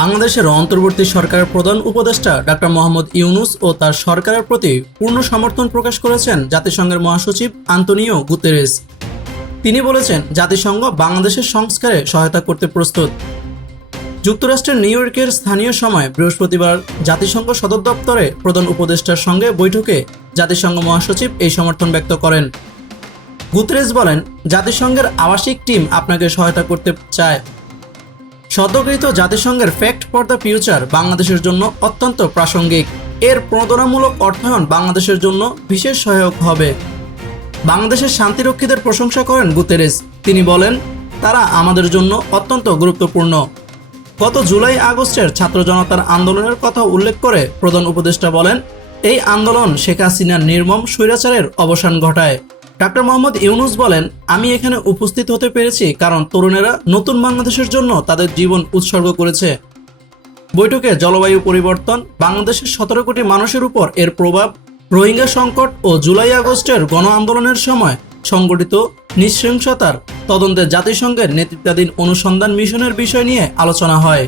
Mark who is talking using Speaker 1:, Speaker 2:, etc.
Speaker 1: বাংলাদেশের অন্তর্বর্তী সরকারের প্রধান উপদেষ্টা ডাক্তার মোহাম্মদ ইউনুস ও তার সরকারের প্রতি পূর্ণ সমর্থন প্রকাশ করেছেন জাতিসংঘের মহাসচিব আন্তোনিও গুতেরেস। তিনি বলেছেন, জাতিসংঘ বাংলাদেশের সংস্কারে সহায়তা করতে প্রস্তুত। যুক্তরাষ্ট্রের নিউ ইয়র্কের স্থানীয় সময় বৃহস্পতিবার জাতিসংঘ সদর দপ্তরে প্রধান উপদেষ্টার সঙ্গে বৈঠকে জাতিসংঘ মহাসচিব এই সমর্থন ব্যক্ত করেন। গুতরেস বলেন, জাতিসংঘের আবাসিক টিম আপনাকে সহায়তা করতে চায়। সদ্যকৃত জাতিসংঘের ফ্যাক্ট ফর দ্য ফিউচার বাংলাদেশের জন্য অত্যন্ত প্রাসঙ্গিক। এর প্রণোদনামূলক অর্থায়ন বাংলাদেশের জন্য বিশেষ সহায়ক হবে। বাংলাদেশের শান্তিরক্ষীদের প্রশংসা করেন গুতেরেস তিনি বলেন, তারা আমাদের জন্য অত্যন্ত গুরুত্বপূর্ণ। গত জুলাই আগস্টের ছাত্র জনতার আন্দোলনের কথা উল্লেখ করে প্রধান উপদেষ্টা বলেন, এই আন্দোলন শেখ হাসিনার নির্মম স্বৈরাচারের অবসান ঘটায়। ডাক্তার মোহাম্মদ ইউনুস বলেন, আমি এখানে উপস্থিত হতে পেরেছি কারণ তরুণেরা নতুন বাংলাদেশের জন্য তাদের জীবন উৎসর্গ করেছে। বৈঠকে জলবায়ু পরিবর্তন, বাংলাদেশের সতেরো কোটি মানুষের উপর এর প্রভাব, রোহিঙ্গা সংকট ও জুলাই আগস্টের গণ আন্দোলনের সময় সংগঠিত নৃশংসতার তদন্তে জাতিসংঘের নেতৃত্বাধীন অনুসন্ধান মিশনের বিষয় নিয়ে আলোচনা হয়।